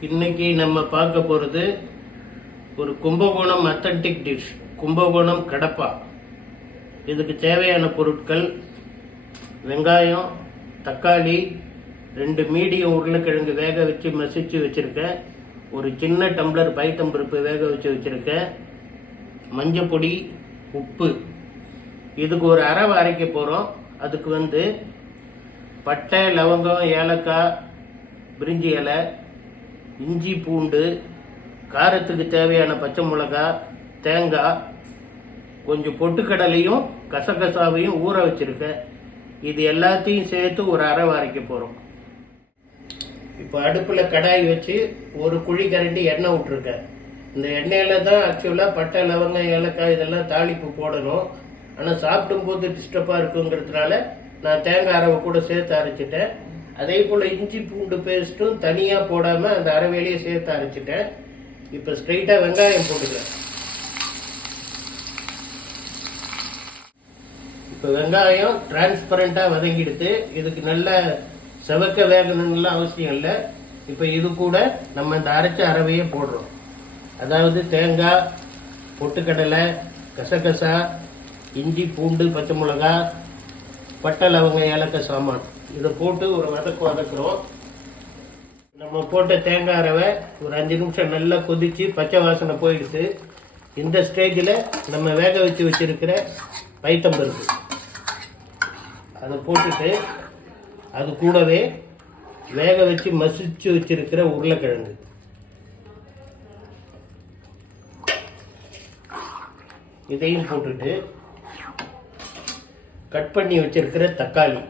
இன்னைக்கு நம்ம பார்க்க போகிறது ஒரு கும்பகோணம் அத்தன்டிக் டிஷ் கும்பகோணம் கடப்பா. இதுக்கு தேவையான பொருட்கள் வெங்காயம் தக்காளி ரெண்டு மீடியம் உருளைக்கிழங்கு வேக வச்சு மசிச்சு வச்சுருக்கேன். ஒரு சின்ன டம்ளர் பைத்தம்பருப்பு வேக வச்சு வச்சுருக்கேன். மஞ்சள் பொடி உப்பு. இதுக்கு ஒரு அரவை அரைக்க போகிறோம் அதுக்கு வந்து பட்டை லவங்கம் ஏலக்காய் பிரிஞ்சி இலை இஞ்சி பூண்டு காரத்துக்கு தேவையான பச்சை மிளகாய் தேங்காய் கொஞ்சம் பொட்டுக்கடலையும் கசகசாவையும் ஊற வச்சுருக்கேன் இது எல்லாத்தையும் சேர்த்து ஒரு அரை வரைக்க போகிறோம் இப்போ அடுப்பில் கடாய் வச்சு ஒரு குழி கரண்டி எண்ணெய் விட்ருக்கேன் இந்த எண்ணெயில் தான் ஆக்சுவலாக பட்டை லவங்கம் ஏலக்காய் இதெல்லாம் தாளிப்பு போடணும். ஆனால் சாப்பிடும்போது டிஸ்டர்பாக இருக்குங்கிறதுனால நான் தேங்காய் அரவை கூட சேர்த்து அரைச்சிட்டேன். அதே போல் இஞ்சி பூண்டு பேஸ்ட்டும் தனியாக போடாமல் அந்த அரைவேலையை சேர்த்து அரைச்சிட்டேன். இப்போ ஸ்ட்ரைட்டாக வெங்காயம் போட்டுக்கிறேன். இப்போ வெங்காயம் டிரான்ஸ்பரண்ட்டாக வதங்கிடுத்து இதுக்கு நல்ல செவக்க வேகணுங்கலாம் அவசியம் இல்லை. இப்போ இது கூட நம்ம இந்த அரைச்ச அரவையை போடுறோம். அதாவது தேங்காய் பொட்டுக்கடலை கசகசா இஞ்சி பூண்டு பச்சை மிளகா பட்டை லவங்க ஏலக்காய் சாமான். இதை போட்டு ஒரு வதக்கு வதக்குறோம். நம்ம போட்ட தேங்காய் அரவை ஒரு அஞ்சு நிமிஷம் நல்லா கொதித்து பச்சை வாசனை போயிடுச்சு இந்த ஸ்டேஜில் நம்ம வேக வச்சு வச்சிருக்கிற பைத்தம்பருப்பு அதை போட்டுட்டு அது கூடவே வேக வச்சு மசிச்சு வச்சுருக்கிற உருளைக்கிழங்கு. இதையும் போட்டுட்டு கட் பண்ணி வச்சிருக்கிற தக்காளி.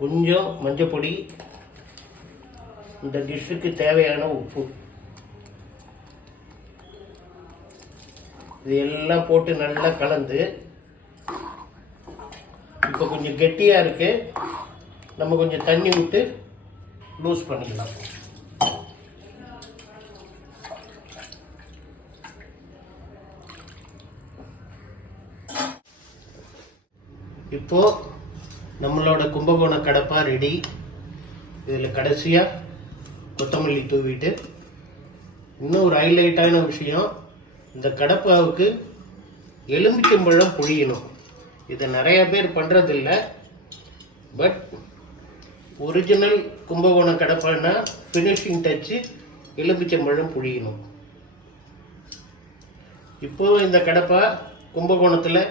கொஞ்சம் மஞ்சள் பொடி. இந்த டிஷ்ஷுக்கு தேவையான உப்பு. இது எல்லாம் போட்டு நல்லா கலந்து. இப்போ கொஞ்சம் கெட்டியாக இருக்குது நம்ம கொஞ்சம் தண்ணி விட்டு லூஸ் பண்ணிக்கலாம். இப்போ நம்மளோட கும்பகோண கடப்பா ரெடி இதில் கடைசியாக கொத்தமல்லி தூவிட்டு இன்னும் ஒரு ஹைலைட்டான விஷயம் இந்த கடப்பாவுக்கு எலுமிச்சம்பழம் புழியணும். இதை நிறைய பேர் பண்ணுறதில்ல பட் ஒரிஜினல் கும்பகோணம் கடப்பான்னா ஃபினிஷிங் டச்சு எலுமிச்சம்பழம் புழியணும். இப்போ இந்த கடப்பா கும்பகோணத்தில்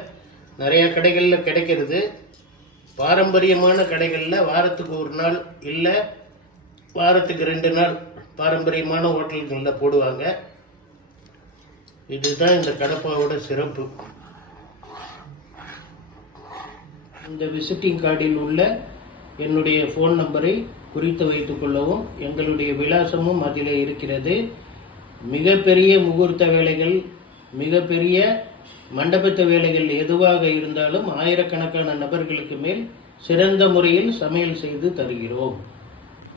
நிறையா கடைகளில் கிடைக்கிறது. பாரம்பரியமான கடைகளில் வாரத்துக்கு ஒரு நாள் இல்லை வாரத்துக்கு ரெண்டு நாள் பாரம்பரியமான ஹோட்டல்களில் போடுவாங்க. இதுதான் இந்த கடப்பாவோட சிறப்பு. இந்த விசிட்டிங் கார்டில் உள்ள என்னுடைய ஃபோன் நம்பரை குறித்து வைத்து கொள்ளவும் எங்களுடைய விலாசமும் அதில் இருக்கிறது. மிகப்பெரிய முகூர்த்த வேலைகள் மிகப்பெரிய மண்டபத்து வேலைகள் எதுவாக இருந்தாலும் ஆயிரக்கணக்கான நபர்களுக்கு மேல் சிறந்த முறையில் சமையல் செய்து தருகிறோம்.